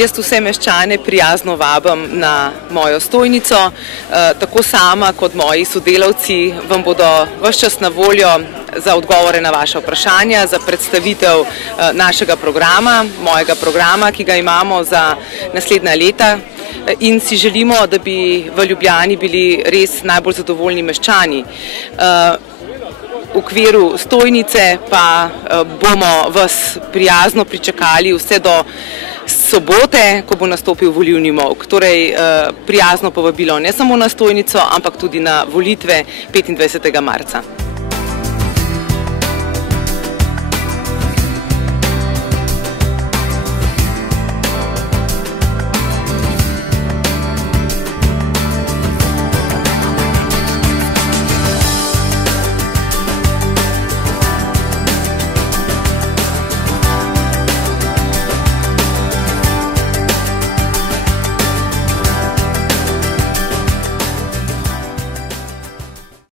Jaz vse meščane prijazno vabim na mojo stojnico. Tako sama kot moji sodelavci vam bodo ves čas na voljo za odgovore na vaše vprašanja, za predstavitev našega programa, mojega programa, ki ga imamo za naslednja leta. In si želimo, da bi v Ljubljani bili res najbolj zadovoljni meščani. V okviru stojnice pa bomo vas prijazno pričakali vse do sobote, ko bo nastopil volilni molk. Torej prijazno povabilo ne samo na stojnico, ampak tudi na volitve 25. marca.